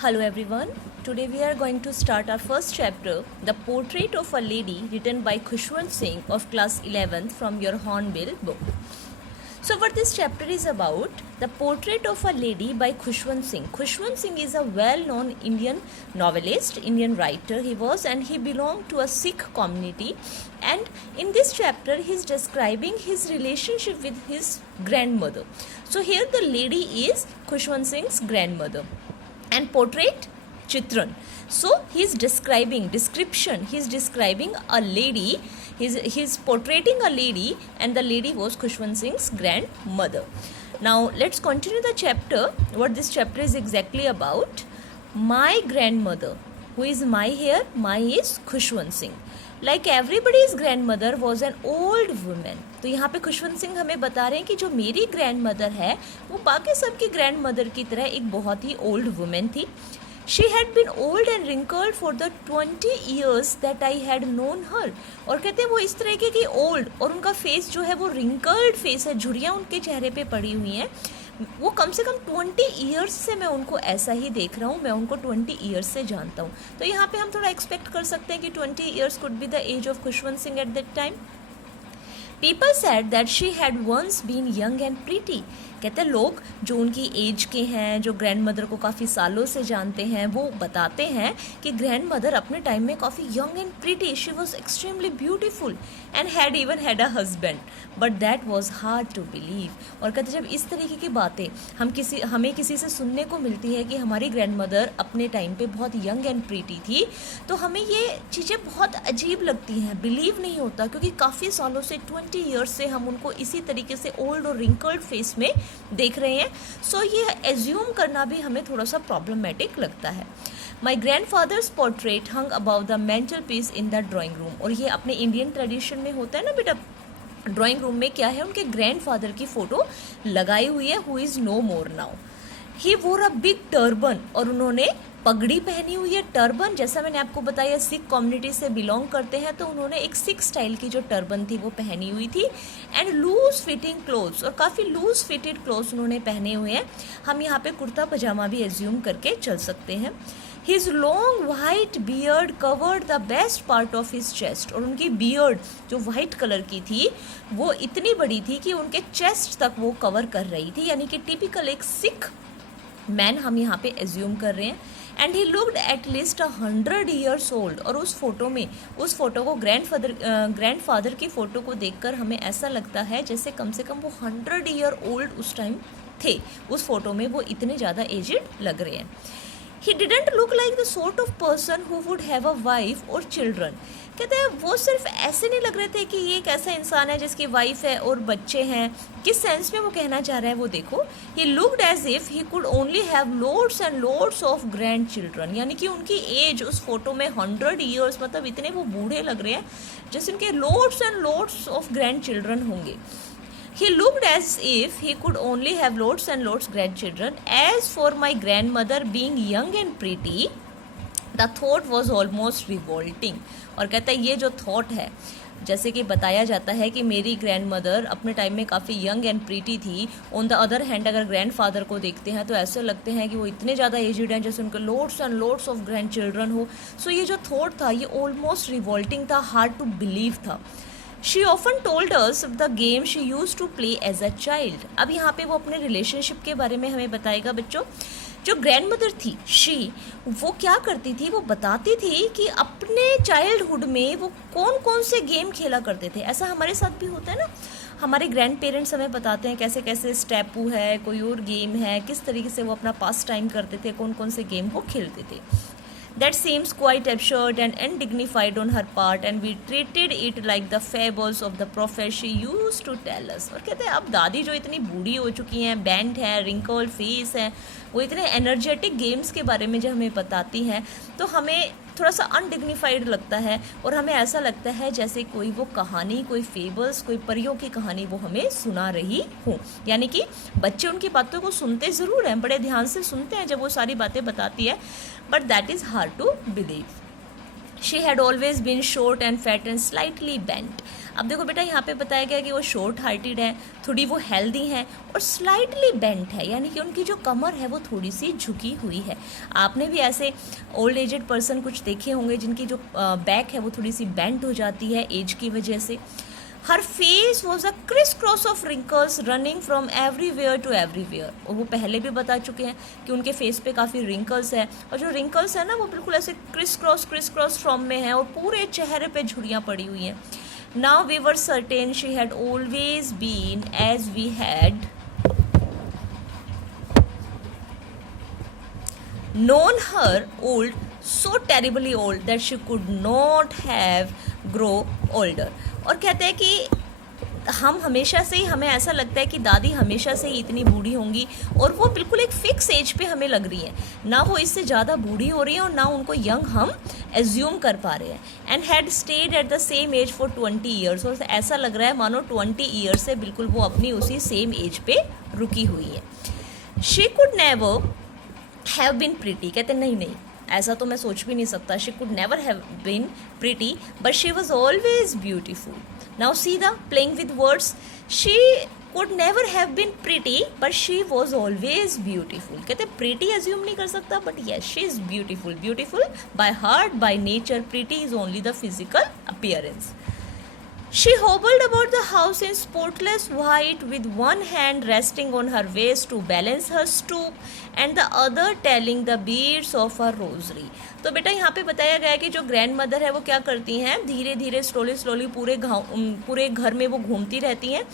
Hello everyone. Today we are going to start our first chapter, The Portrait of a Lady, written by Khushwant Singh of class 11th from your Hornbill book. So what this chapter is about, The Portrait of a Lady by Khushwant Singh. Khushwant Singh is a well-known Indian novelist, Indian writer he was, and he belonged to a Sikh community. And in this chapter he is describing his relationship with his grandmother. So here the lady is Khushwant Singh's grandmother. And portrait chitran, so he's describing a lady, he's portraying a lady, and the lady was Khushwant Singh's grandmother. Now let's continue the chapter. What this chapter is exactly about: my grandmother. Who is my here? My is Khushwant Singh. Like everybody's grandmother was an old woman. तो यहाँ पे खुशवंत सिंह हमें बता रहे हैं कि जो मेरी ग्रैंड मदर है वो बाकी सबकी ग्रैंड मदर की तरह एक बहुत ही ओल्ड वुमेन थी. She had been old and wrinkled for the 20 years that I had known her. और कहते हैं वो इस तरह की ओल्ड, और उनका फेस जो है वो रिंकल्ड फेस है, झुर्रियाँ उनके चेहरे पे पड़ी हुई हैं. वो कम से कम 20 ईयर्स से मैं उनको ऐसा ही देख रहा हूँ, मैं उनको 20 ईयर्स से जानता हूँ. तो यहाँ पे हम थोड़ा एक्सपेक्ट कर सकते हैं कि 20 years could be the age of Khushwant Singh at that time. People said that she had once been young and pretty. कहते हैं लोग जो उनकी एज के हैं, जो ग्रैंड मदर को काफ़ी सालों से जानते हैं, वो बताते हैं कि ग्रैंड मदर अपने टाइम में काफ़ी young and pretty, she was extremely beautiful and had even had a husband, but that was hard to believe. और कहते जब इस तरीके की बातें हमें किसी से सुनने को मिलती है कि हमारी ग्रैंड मदर अपने टाइम पे बहुत यंग एंड प्रीटी थी, तो हमें ये चीज़ें बहुत अजीब लगती हैं, बिलीव नहीं होता, क्योंकि काफ़ी सालों से 20 ईयर्स से हम उनको इसी तरीके से ओल्ड और रिंकल्ड फेस में देख रहे हैं. सो ये एज्यूम करना भी हमें थोड़ा सा प्रॉब्लमेटिक लगता है. My grandfather's portrait hung about the mantelpiece in the drawing room. और ये अपने इंडियन ट्रेडिशन में होता है ना बेटा, ड्राइंग रूम में क्या है, उनके ग्रैंड फादर की फोटो लगाई हुई है, who is no more now. He wore a big turban, और उन्होंने पगड़ी पहनी हुई है. टर्बन, जैसा मैंने आपको बताया, सिख कम्युनिटी से बिलोंग करते हैं, तो उन्होंने एक सिख स्टाइल की जो टर्बन थी वो पहनी हुई थी. एंड लूज फिटिंग क्लोथ्स, और काफ़ी लूज फिटेड क्लोथ्स उन्होंने पहने हुए हैं. हम यहाँ पे कुर्ता पजामा भी एज्यूम करके चल सकते हैं. His long white beard covered the best part of his chest, और उनकी बियर्ड जो वाइट कलर की थी वो इतनी बड़ी थी कि उनके चेस्ट तक वो कवर कर रही थी, यानी कि टिपिकल एक सिख मैन हम यहाँ पे एज्यूम कर रहे हैं. And he looked at least 100 years old, और उस फोटो को ग्रैंड फादर की फ़ोटो को देखकर हमें ऐसा लगता है जैसे कम से कम वो 100 ईयर ओल्ड उस टाइम थे. उस फोटो में वो इतने ज़्यादा एजिड लग रहे हैं. He didn't look like the sort of person who would have a wife or children. कहते हैं वो सिर्फ ऐसे नहीं लग रहे थे कि ये एक ऐसा इंसान है जिसकी वाइफ है और बच्चे हैं. किस सेंस में वो कहना चाह रहा है वो देखो. He looked as if he could only have loads and loads of grandchildren, यानी कि उनकी एज उस फोटो में 100 ईयर्स, मतलब इतने वो बूढ़े लग रहे हैं जैसे उनके loads and loads of grandchildren होंगे. He looked as if he could only have loads and loads grandchildren. As for my grandmother being young and pretty, the thought was almost revolting. और कहता है ये जो थॉट है, जैसे कि बताया जाता है कि मेरी ग्रैंड मदर अपने टाइम में काफ़ी यंग एंड प्रीटी थी. ऑन द अदर हैंड अगर ग्रैंड फादर को देखते हैं तो ऐसे लगते हैं कि वो इतने ज़्यादा एजिड हैं जैसे उनके loads and loads of grand children हो. सो ये जो थॉट था ये ऑलमोस्ट रिवॉल्टिंग था, हार्ड टू बिलीव था. She often told us of the game she used to play as a child. अब यहाँ पे वो अपने रिलेशनशिप के बारे में हमें बताएगा बच्चों. जो ग्रैंड मदर थी वो क्या करती थी, वो बताती थी कि अपने चाइल्डहुड में वो कौन कौन से गेम खेला करते थे. ऐसा हमारे साथ भी होता है ना, हमारे ग्रैंड पेरेंट्स हमें बताते हैं कैसे कैसे स्टेपू है, कोई और गेम है, किस तरीके से वो अपना पास टाइम करते थे, कौन कौन से गेम वो खेलते थे. That seems quite absurd and undignified on her part, and we treated it like the fables of the prophet she used to tell us. और कहते हैं अब दादी जो इतनी बूढ़ी हो चुकी हैं, बैंड है, रिंकल फेस है, वो इतने एनर्जेटिक गेम्स के बारे में जब हमें बताती हैं तो हमें थोड़ा सा अनडिग्निफाइड लगता है, और हमें ऐसा लगता है जैसे कोई वो कहानी, कोई फेबल्स, कोई परियों की कहानी वो हमें सुना रही हो. यानी कि बच्चे उनकी बातों को सुनते ज़रूर हैं, बड़े ध्यान से सुनते हैं जब वो सारी बातें बताती है, but that is hard to believe. She had always been short and fat and slightly bent. अब देखो बेटा यहाँ पे बताया गया कि वो शॉर्ट हार्टेड है, थोड़ी वो हेल्दी है और स्लाइटली बेंट है, यानी कि उनकी जो कमर है वो थोड़ी सी झुकी हुई है। आपने भी ऐसे ओल्ड एजेड पर्सन कुछ देखे होंगे जिनकी जो बैक है वो थोड़ी सी बेंट हो जाती है एज की वजह से। Her face was a criss cross of wrinkles running from everywhere to everywhere. और वो पहले भी बता चुके हैं कि उनके फेस पे काफ़ी रिंकल्स है, और जो रिंकल्स है ना वो बिल्कुल ऐसे क्रिस क्रॉस फॉर्म में है और पूरे चेहरे पे झुर्रियाँ पड़ी हुई हैं। Now we were certain she had always been as we had known her old, so terribly old that she could not have grow older। और कहते हैं कि हम हमेशा से ही, हमें ऐसा लगता है कि दादी हमेशा से ही इतनी बूढ़ी होंगी, और वो बिल्कुल एक फिक्स एज पे हमें लग रही है, ना वो इससे ज़्यादा बूढ़ी हो रही है और ना उनको यंग हम एज्यूम कर पा रहे हैं। And had stayed at the same age for 20 years. और ऐसा लग रहा है मानो 20 ईयर्स से बिल्कुल वो अपनी उसी सेम एज पे रुकी हुई है। She could never have been pretty. कहते नहीं, ऐसा तो मैं सोच भी नहीं सकता। She could never have been pretty but she was always beautiful. Now see the playing with words, she could never have been pretty but she was always beautiful. कहते प्रिटी एज्यूम नहीं कर सकता, but yes she is beautiful. Beautiful by heart, by nature. Pretty is only the physical appearance. She hobbled about the house in spotless white with one hand resting on her waist to balance her stoop and the other telling the beads of her rosary। तो बेटा यहाँ पे बताया गया है कि जो grand mother है वो क्या करती हैं, धीरे धीरे स्लोली पूरे घर में वो घूमती रहती हैं,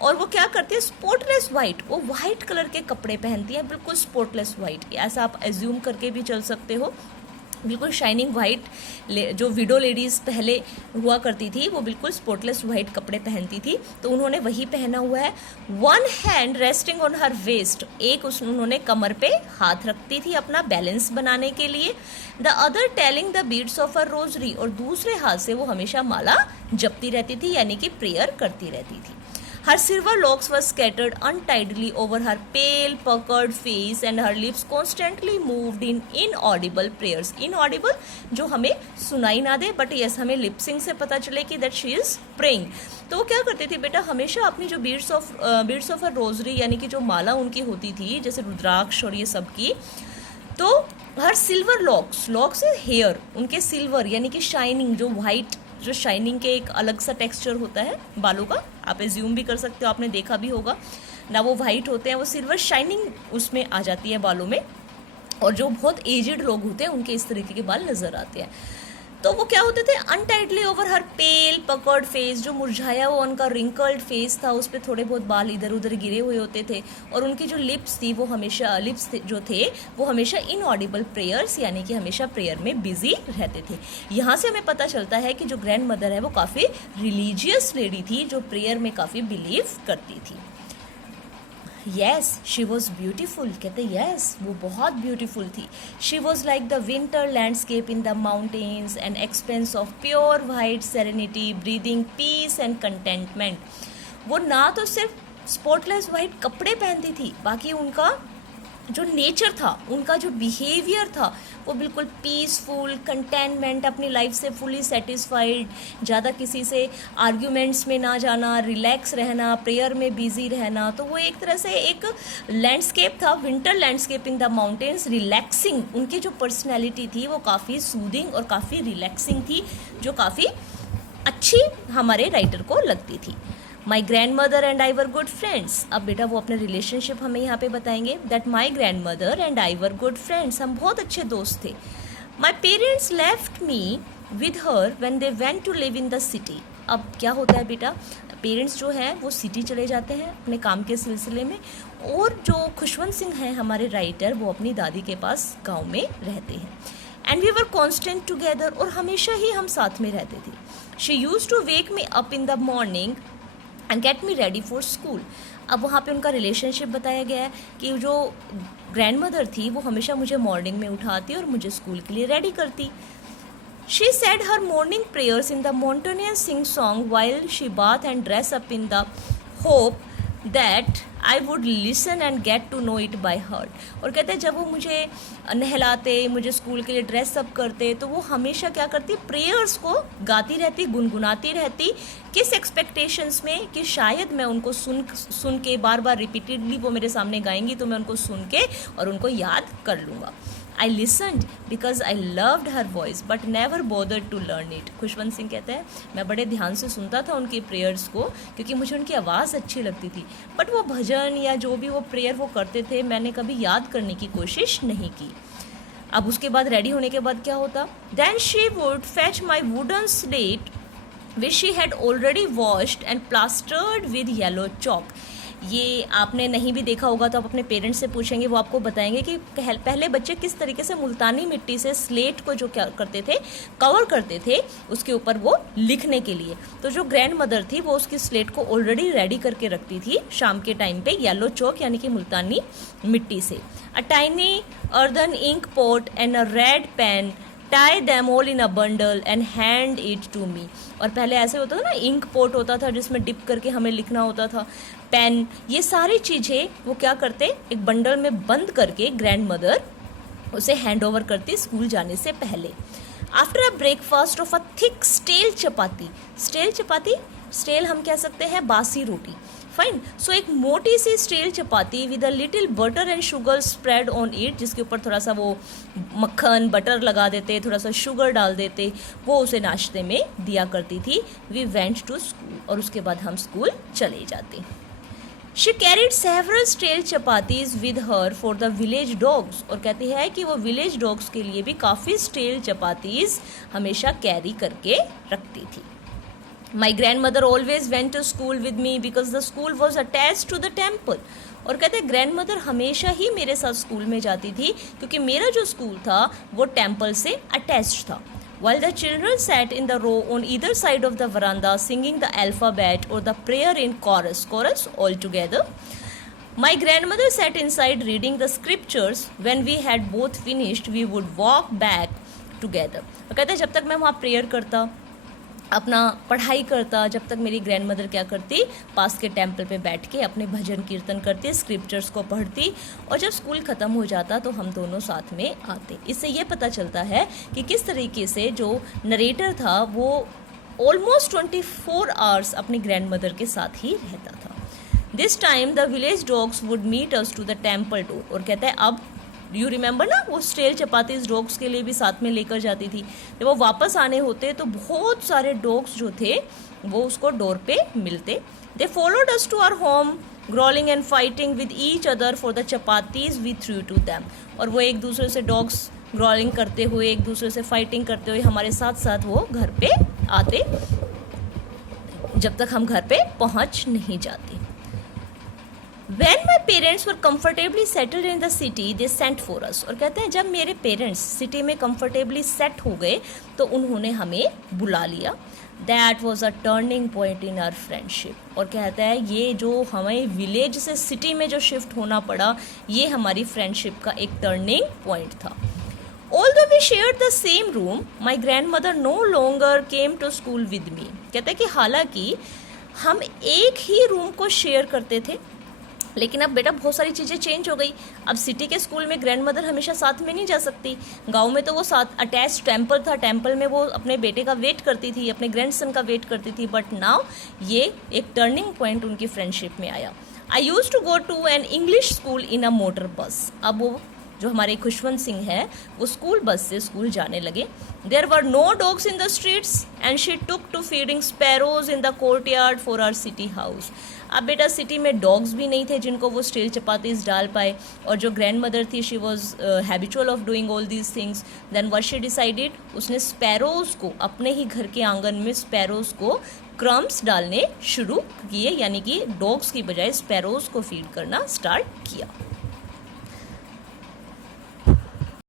और वो क्या करती है, स्पॉटलेस वाइट, वो वाइट कलर के कपड़े पहनती हैं, बिल्कुल स्पॉटलेस वाइट। ऐसा आप एज्यूम करके भी चल सकते हो, बिल्कुल शाइनिंग वाइट। जो विडो लेडीज़ पहले हुआ करती थी वो बिल्कुल स्पॉटलेस वाइट कपड़े पहनती थी, तो उन्होंने वही पहना हुआ है। One hand resting on her waist, एक उन्होंने कमर पे हाथ रखती थी अपना बैलेंस बनाने के लिए। The other telling the beads of her rosary, और दूसरे हाथ से वो हमेशा माला जपती रहती थी, यानी कि प्रेयर करती रहती थी। Her silver locks were scattered untidily over her pale, puckered face and her lips constantly moved in inaudible prayers। Inaudible जो हमें सुनाई ना दे, बट यस हमें लिपसिंग से पता चले कि that she is praying। तो वो क्या करती थी बेटा, हमेशा अपनी जो बीड्स ऑफ हर रोजरी, यानी कि जो माला उनकी होती थी जैसे रुद्राक्ष और ये सब की, तो हर सिल्वर लॉक्स हेयर उनके सिल्वर, यानी कि शाइनिंग, जो वाइट, जो शाइनिंग के एक अलग सा टेक्सचर होता है बालों का, आप एज्यूम भी कर सकते हो, आपने देखा भी होगा ना, वो वाइट होते हैं, वो सिल्वर शाइनिंग उसमें आ जाती है बालों में। और जो बहुत एजड लोग होते हैं उनके इस तरीके के बाल नज़र आते हैं। तो वो क्या होते थे, अनटाइटली ओवर हर पेल पकर्ड फेस, जो मुरझाया हुआ उनका रिंकल्ड फेस था, उस पर थोड़े बहुत बाल इधर उधर गिरे हुए होते थे, और उनकी जो लिप्स थी वो हमेशा जो थे वो हमेशा इनऑडिबल प्रेयर्स, यानी कि हमेशा प्रेयर में बिजी रहते थे। यहाँ से हमें पता चलता है कि जो ग्रैंड मदर है वो काफ़ी रिलीजियस लेडी थी, जो प्रेयर में काफ़ी बिलीव करती थी। Yes she was beautiful. कहते येस वो बहुत ब्यूटिफुल थी। She was like the winter landscape in the mountains and expanse of pure white serenity breathing peace and contentment. वो ना तो सिर्फ स्पॉटलेस वाइट कपड़े पहनती थी, बाकी उनका जो नेचर था, उनका जो बिहेवियर था, वो बिल्कुल पीसफुल, कंटेनमेंट, अपनी लाइफ से फुली सेटिस्फाइड, ज़्यादा किसी से आर्ग्यूमेंट्स में ना जाना, रिलैक्स रहना, प्रेयर में बिजी रहना। तो वो एक तरह से एक लैंडस्केप था, winter landscape in the mountains, relaxing. उनकी जो पर्सनैलिटी थी वो काफ़ी सूदिंग और काफ़ी रिलैक्सिंग थी, जो काफ़ी अच्छी हमारे राइटर को लगती थी। My grandmother and I were good friends. अब बेटा वो अपने रिलेशनशिप हमें यहाँ पे बताएंगे। That my grandmother and I were good friends, हम बहुत अच्छे दोस्त थे। My parents left me with her when they went to live in the city. अब क्या होता है बेटा, पेरेंट्स जो हैं वो सिटी चले जाते हैं अपने काम के सिलसिले में, और जो खुशवंत सिंह हैं हमारे राइटर, वो अपनी दादी के पास गाँव में रहते हैं। And we were constant together, और हमेशा ही हम साथ में रहते थे। She use to wake me up in the morning and get me ready for school. अब वहाँ पे उनका रिलेशनशिप बताया गया है कि जो ग्रैंड मदर थी वो हमेशा मुझे मॉर्निंग में उठाती और मुझे स्कूल के लिए रेडी करती। She said her morning prayers in the monotonous sing song while she bath and dress up in the hope that I would listen and get to know it by heart. और कहते हैं जब वो मुझे नहलाते, मुझे school के लिए ड्रेस अप करते, तो वो हमेशा क्या करती, प्रेयर्स को गाती रहती, गुनगुनाती रहती। किस एक्सपेक्टेशंस में कि शायद मैं उनको सुन के बार बार रिपीटेडली वो मेरे सामने गाएंगी तो मैं उनको सुन के और उनको याद कर लूँगा। I listened because I loved her voice but never bothered to learn it. Khushwant Singh कहते हैं मैं बड़े ध्यान से सुनता था उनकी प्रेयर्स को क्योंकि मुझे उनकी आवाज़ अच्छी लगती थी, बट वो भजन या जो भी वो प्रेयर वो करते थे मैंने कभी याद करने की कोशिश नहीं की। अब उसके बाद रेडी होने के बाद क्या होता, then she would fetch my wooden slate which she had already washed and plastered with yellow chalk. ये आपने नहीं भी देखा होगा तो आप अपने पेरेंट्स से पूछेंगे, वो आपको बताएंगे कि पहले बच्चे किस तरीके से मुल्तानी मिट्टी से स्लेट को जो क्या करते थे, कवर करते थे उसके ऊपर वो लिखने के लिए। तो जो ग्रैंड मदर थी वो उसकी स्लेट को ऑलरेडी रेडी करके रखती थी शाम के टाइम पे येलो चौक यानी कि मुल्तानी मिट्टी से। A tiny earthen ink pot and a red pen, tie them all in a bundle and hand it to me. और पहले ऐसे होता था ना, इंक पोट होता था जिसमें डिप करके हमें लिखना होता था, पेन, ये सारी चीज़ें वो क्या करते, एक बंडल में बंद करके ग्रैंड मदर उसे हैंड ओवर करती स्कूल जाने से पहले। After a breakfast of a thick stale chapati, stale chapati, stale हम कह सकते हैं बासी रोटी, फाइन। सो एक मोटी सी stale chapati with a little butter and sugar spread on it, जिसके ऊपर थोड़ा सा वो मक्खन बटर लगा देते, थोड़ा सा शुगर डाल देते, वो उसे नाश्ते में दिया करती थी। वी वेंट टू स्कूल, और उसके बाद हम स्कूल चले जाते। She carried several stale chapatis with her for the village dogs. और कहती है कि वो विलेज डॉग्स के लिए भी काफ़ी स्टेल चपातीज हमेशा कैरी करके रखती थी। My grandmother always went to school with me because the school was attached to the temple। और कहते हैं ग्रैंड मदर हमेशा ही मेरे साथ स्कूल में जाती थी क्योंकि मेरा जो स्कूल था वो टेम्पल से अटैच्ड था। While the children sat in the row on either side of the veranda singing the alphabet or the prayer in chorus all together, my grandmother sat inside reading the scriptures। When we had both finished, we would walk back together। और कहते हैं जब तक मैं वहाँ prayer करता, अपना पढ़ाई करता, जब तक मेरी ग्रैंड मदर क्या करती, पास के टेम्पल पे बैठ के अपने भजन कीर्तन करती, स्क्रिप्चर्स को पढ़ती, और जब स्कूल ख़त्म हो जाता तो हम दोनों साथ में आते। इससे ये पता चलता है कि किस तरीके से जो नरेटर था वो ऑलमोस्ट 24 आवर्स अपनी ग्रैंड मदर के साथ ही रहता था। This time the village dogs would meet us to the temple door. और कहता है अब यू रिमेंबर ना, वो स्टेल चपातीज डॉग्स के लिए भी साथ में लेकर जाती थी। जब वो वापस आने होते तो बहुत सारे डॉग्स जो थे वो उसको डोर पे मिलते। They followed us to our home growling and fighting with each other for the chapatis we threw to them. और वो एक दूसरे से डॉग्स ग्रोलिंग करते हुए, एक दूसरे से फाइटिंग करते हुए हमारे साथ साथ वो घर पे आते जब तक हम घर पे पहुंच नहीं जाते। When my parents were comfortably settled in the city, they sent for us। और कहते हैं जब मेरे पेरेंट्स सिटी में comfortably सेट हो गए तो उन्होंने हमें बुला लिया। That was a turning point in our friendship। और कहता है ये जो हमें विलेज से सिटी में जो शिफ्ट होना पड़ा, ये हमारी फ्रेंडशिप का एक टर्निंग पॉइंट था। Although we shared the same room, my grandmother no longer came to school with me। कहता है कि हालांकि हम एक ही रूम को शेयर करते थे, लेकिन अब बेटा बहुत सारी चीज़ें चेंज हो गई। अब सिटी के स्कूल में ग्रैंड मदर हमेशा साथ में नहीं जा सकती, गांव में तो वो साथ अटैच टेम्पल था, टेम्पल में वो अपने बेटे का वेट करती थी, अपने ग्रैंडसन का वेट करती थी। बट नाउ ये एक टर्निंग पॉइंट उनकी फ्रेंडशिप में आया। I use to go to an English school in a motor bus. अब वो जो हमारे खुशवंत सिंह है वो स्कूल बस से स्कूल जाने लगे। There were no dogs in the streets and she took to feeding sparrows in the courtyard for our city house. अब बेटा सिटी में डॉग्स भी नहीं थे जिनको वो स्टील चपातीज डाल पाए, और जो ग्रैंड मदर थी she was habitual of doing all these things. Then what she decided, उसने स्पैरोज को अपने ही घर के आंगन में स्पैरोज को क्रम्स डालने शुरू किए, यानी कि डॉग्स की बजाय स्पैरोज को फीड करना स्टार्ट किया।